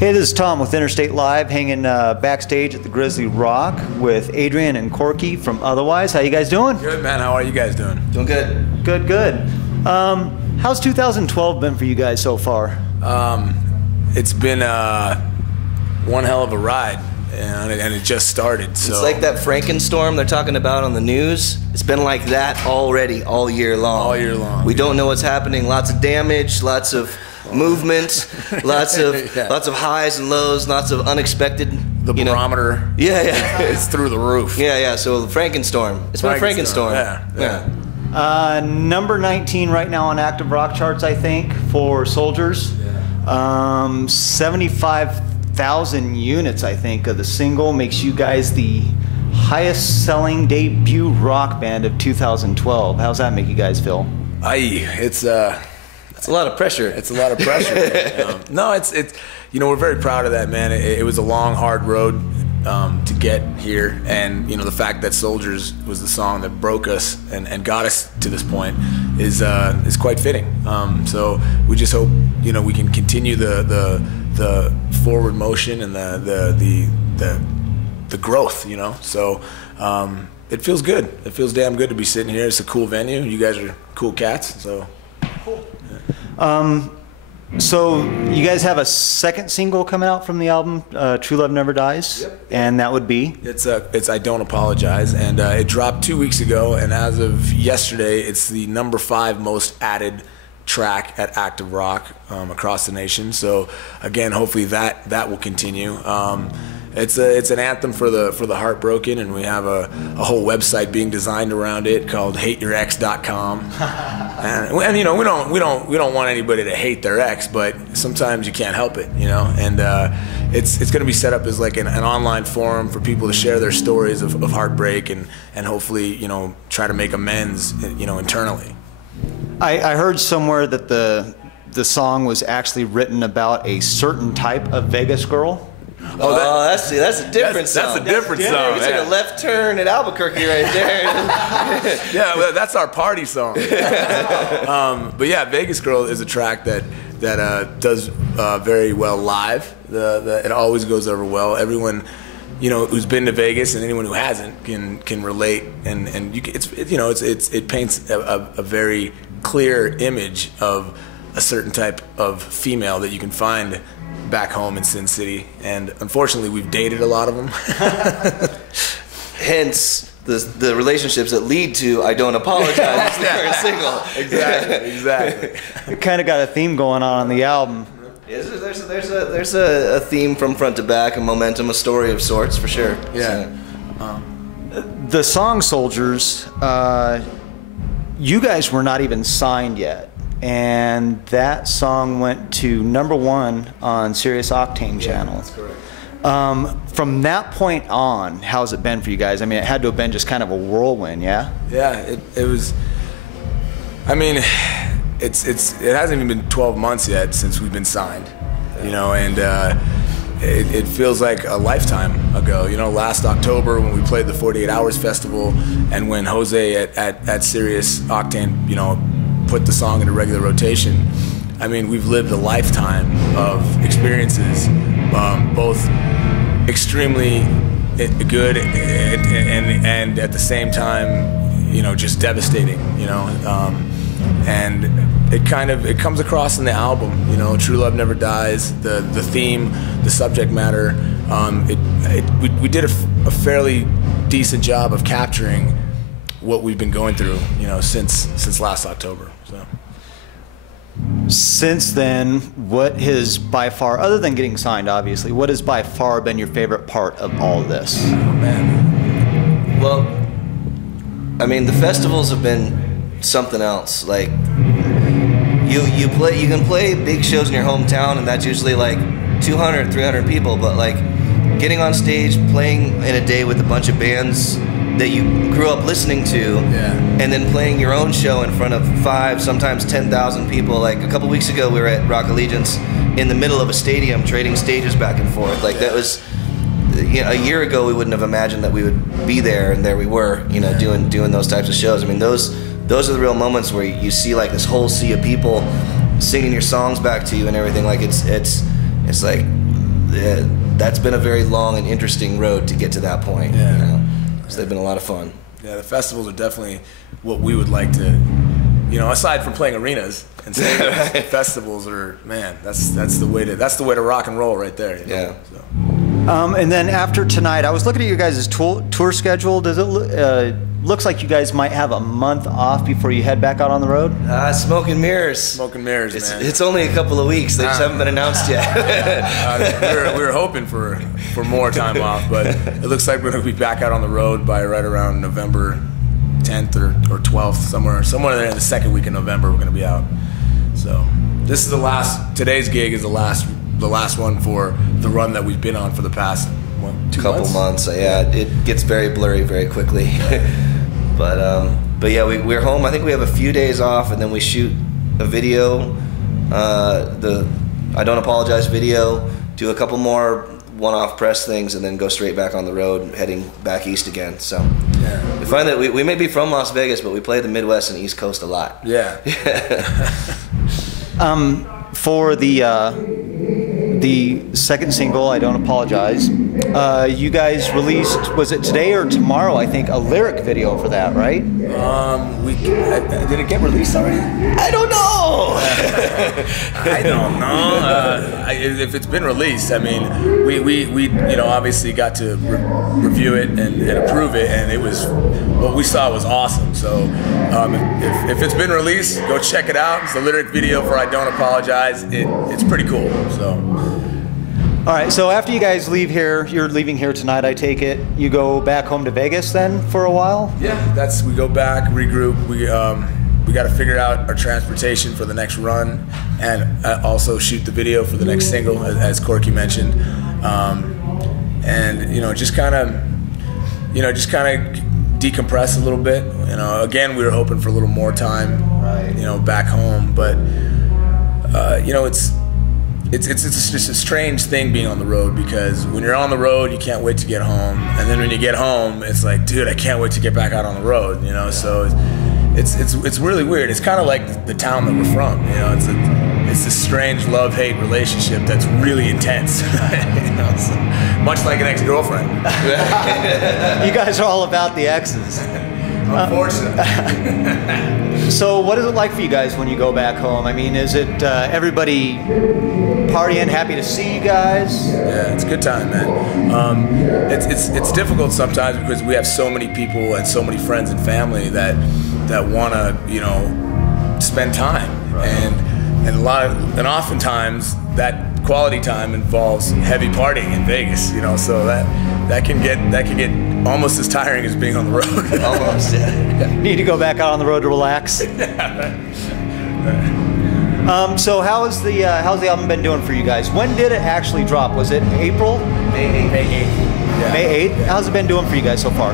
Hey, this is Tom with Interstate Live, hanging backstage at the Grizzly Rock with Adrian and Corky from Otherwise. How you guys doing? Good, man. How are you guys doing? Doing good. Good, good. How's 2012 been for you guys so far? It's been one hell of a ride, and it just started. So. It's like that Frankenstorm they're talking about on the news. It's been like that already all year long. All year long. We don't know what's happening. Lots of damage, lots of movement, lots of lots of highs and lows, lots of unexpected. The barometer. Yeah. It's through the roof. Yeah. So Frankenstorm. It's been a Frankenstorm. Yeah. Number 19 right now on active rock charts, I think, for Soldiers. Yeah. 75,000 units, I think, of the single makes you guys the highest selling debut rock band of 2012. How's that make you guys feel? It's a lot of pressure. It's a lot of pressure. No, it's we're very proud of that, man. It was a long, hard road to get here, and the fact that Soldiers was the song that broke us and got us to this point is quite fitting. So we just hope we can continue the forward motion and the growth. So it feels good. It feels damn good to be sitting here. It's a cool venue. You guys are cool cats. So. Cool. So you guys have a second single coming out from the album, True Love Never Dies. Yep. And that would be? It's I Don't Apologize, and it dropped 2 weeks ago, and as of yesterday, it's the number 5 most added track at Active Rock across the nation. So again, hopefully that will continue. It's an anthem for the heartbroken, and we have a whole website being designed around it called hateyourx.com. and we don't want anybody to hate their ex, but sometimes you can't help it, And it's going to be set up as like an online forum for people to share their stories of heartbreak and hopefully try to make amends internally. I heard somewhere that the song was actually written about a certain type of Vegas girl. Oh, that's a different song. That's a different song. It's like a left turn at Albuquerque right there. Yeah, well, that's our party song. But yeah, Vegas Girl is a track that does very well live. It always goes over well. Everyone who's been to Vegas and anyone who hasn't can relate, and it paints a very clear image of a certain type of female that you can find back home in Sin City, and unfortunately we've dated a lot of them. Hence the relationships that lead to I Don't Apologize. They're single. Exactly. We kind of got a theme going on the album. Yeah, there's a theme from front to back, a momentum, a story of sorts, for sure. Yeah. The song Soldiers, you guys were not even signed yet. And that song went to #1 on Sirius Octane channel. That's correct. From that point on, how's it been for you guys? I mean, it had to have been just kind of a whirlwind, yeah? Yeah, it was. I mean, it hasn't even been 12 months yet since we've been signed, and it feels like a lifetime ago. Last October when we played the 48 Hours Festival, and when Jose at Sirius Octane, put the song into regular rotation. I mean, we've lived a lifetime of experiences, both extremely good and at the same time, just devastating. And it comes across in the album. True Love Never Dies. The theme, the subject matter. We did a fairly decent job of capturing what we've been going through, since last October. So. Since then, what has by far, other than getting signed, obviously, what has by far been your favorite part of all this? Oh, man. Well, I mean, the festivals have been something else. Like, you can play big shows in your hometown, and that's usually like 200, 300 people, but like getting on stage, playing in a day with a bunch of bands that you grew up listening to, and then playing your own show in front of 5, sometimes 10,000 people. Like a couple weeks ago, we were at Rock Allegiance in the middle of a stadium, trading stages back and forth. Like that was, a year ago, we wouldn't have imagined that we would be there, and there we were, doing those types of shows. I mean, those are the real moments where you see like this whole sea of people singing your songs back to you and everything. Like it's like that's been a very long and interesting road to get to that point. Yeah. You know? So they've been a lot of fun. Yeah, the festivals are definitely what we would like to, you know, aside from playing arenas and stadiums, Right. festivals are, man, that's the way to rock and roll right there. You know? Yeah. So. And then after tonight, I was looking at your guys' tour schedule. Does it looks like you guys might have a month off before you head back out on the road? Smoke and mirrors. Smoke and mirrors, man. It's only a couple of weeks. They just haven't been announced yet. We were hoping for more time off, but it looks like we're going to be back out on the road by right around November 10th or 12th, somewhere there in the second week of November. We're going to be out. So this is today's gig is the last one for the run that we've been on for the past 2 couple months. Yeah, it gets very blurry very quickly. But yeah, we're home. I think we have a few days off, and then we shoot a video, the I Don't Apologize video, do a couple more one-off press things, and then go straight back on the road, heading back east again. So Yeah. we find that we may be from Las Vegas, but we play the Midwest and East Coast a lot. Yeah. For the second single, I Don't Apologize, you guys released, was it today or tomorrow, I think, a lyric video for that, right? Did it get released already? I don't know. I don't know. If it's been released, I mean, we you know, obviously got to review it and approve it, and it was, what we saw was awesome. So if it's been released, go check it out. It's the lyric video for I Don't Apologize. It's pretty cool. So. All right, so after you guys leave here, you're leaving here tonight, I take it. You go back home to Vegas then for a while? Yeah, we go back, regroup. We got to figure out our transportation for the next run, and also shoot the video for the next single, as Corky mentioned. And you know, just kind of decompress a little bit. You know, again, we were hoping for a little more time, right, you know, back home, but you know, it's just a strange thing being on the road, because when you're on the road, you can't wait to get home, and then when you get home, it's like, dude, I can't wait to get back out on the road, you know. So it's really weird. It's kind of like the town that we're from, you know. It's this strange love-hate relationship that's really intense, you know, so, much like an ex-girlfriend. You guys are all about the exes. Unfortunately. So what is it like for you guys when you go back home? I mean, is it everybody partying, happy to see you guys? Yeah, it's a good time, man. It's difficult sometimes because we have so many people and so many friends and family that want to, you know, spend time, right, and oftentimes that quality time involves heavy partying in Vegas, you know, so that can get almost as tiring as being on the road. Almost, yeah. Need to go back out on the road to relax. So how's the album been doing for you guys? When did it actually drop? Was it April? May 8th. Yeah. May 8th? How's it been doing for you guys so far?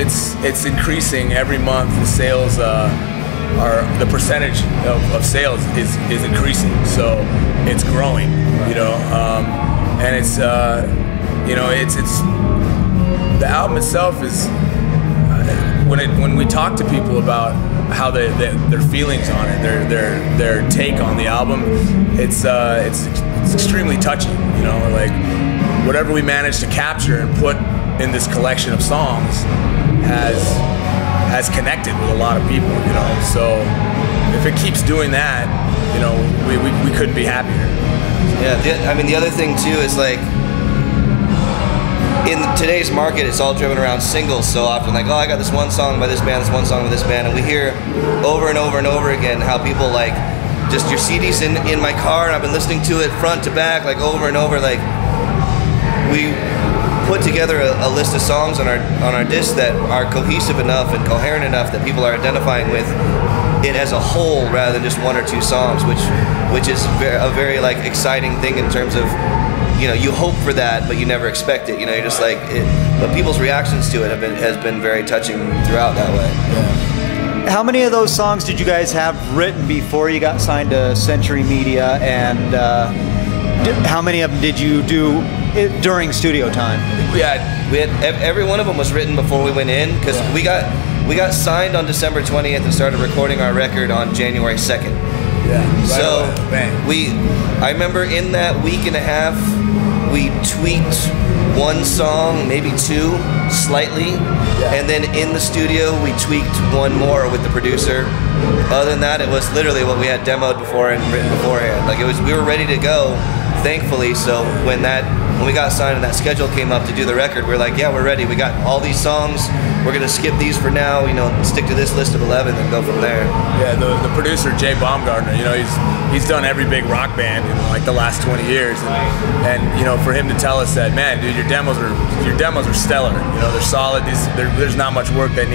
It's increasing every month. The sales the percentage of sales is increasing, so it's growing, you know, and it's you know, it's the album itself is when we talk to people about how their feelings on it, their take on the album, it's extremely touching, you know, like whatever we managed to capture and put in this collection of songs has connected with a lot of people, you know. So if it keeps doing that, you know, we couldn't be happier. Yeah, I mean, the other thing too is like, in today's market, it's all driven around singles so often. Like, oh, I got this one song by this band, this one song by this band, and we hear over and over and over again how people like, just your CD's in my car, and I've been listening to it front to back, like over and over. Like, we put together a list of songs on our disc that are cohesive enough and coherent enough that people are identifying with it as a whole rather than just one or two songs, which is a very like exciting thing in terms of, you know, you hope for that, but you never expect it. You know, you're just like, but people's reactions to it has been very touching throughout that way. Yeah. How many of those songs did you guys have written before you got signed to Century Media, and how many of them did you do during studio time? We had every one of them was written before we went in, because we got signed on December 20th and started recording our record on January 2nd. Yeah. Right so away. Bang. I remember in that week and a half, we tweaked one song, maybe two, slightly, and then in the studio we tweaked one more with the producer. Other than that, it was literally what we had demoed before and written beforehand. Like we were ready to go, thankfully. So when we got signed and that schedule came up to do the record, we were like, yeah, we're ready. We got all these songs. We're gonna skip these for now. Stick to this list of 11 and go from there. Yeah, the producer Jay Baumgartner. He's done every big rock band in like the last 20 years, and for him to tell us that, man, dude, your demos are stellar. They're solid. There's not much work that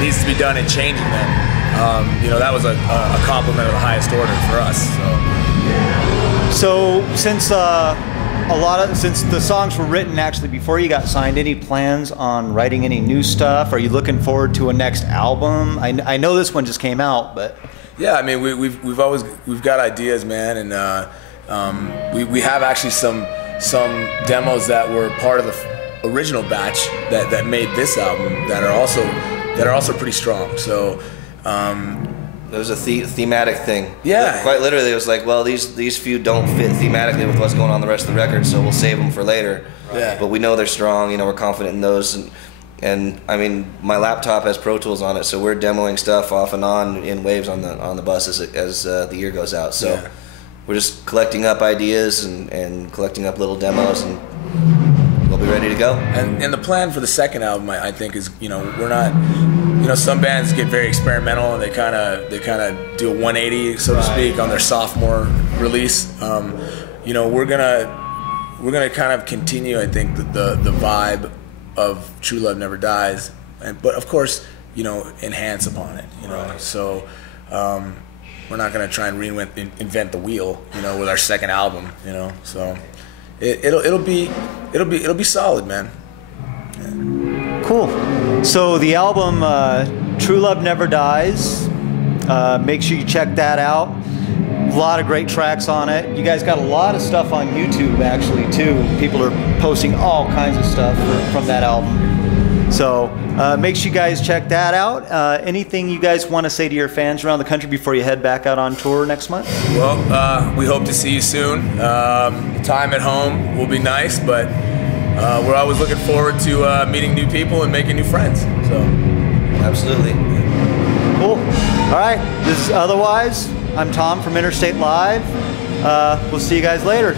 needs to be done in changing them. That was a compliment of the highest order for us. So since since the songs were written actually before you got signed, any plans on writing any new stuff? Are you looking forward to a next album? I know this one just came out, but yeah, I mean we've got ideas, man, and we have actually some demos that were part of the original batch that made this album that are also pretty strong. So. There was a thematic thing. Yeah. Quite literally, it was like, well, these few don't fit thematically with what's going on the rest of the record, so we'll save them for later. Yeah. But we know they're strong. We're confident in those. And I mean, my laptop has Pro Tools on it, so we're demoing stuff off and on in waves on the bus as the year goes out. So we're just collecting up ideas and collecting up little demos, and we'll be ready to go. And the plan for the second album, I think, is we're not. Some bands get very experimental and they kind of do a 180, so to speak, on their sophomore release. We're gonna kind of continue, I think, the vibe of True Love Never Dies, but of course, enhance upon it. So we're not gonna try and invent the wheel, with our second album. So it'll be solid, man. Yeah. Cool. So the album True Love Never Dies, make sure you check that out. A lot of great tracks on it. You guys got a lot of stuff on YouTube actually too. People are posting all kinds of stuff from that album. So make sure you guys check that out. Anything you guys want to say to your fans around the country before you head back out on tour next month? Well, we hope to see you soon. Time at home will be nice, but we're always looking forward to meeting new people and making new friends. So, absolutely. Cool. All right. This is Otherwise. I'm Tom from Interstate Live. We'll see you guys later.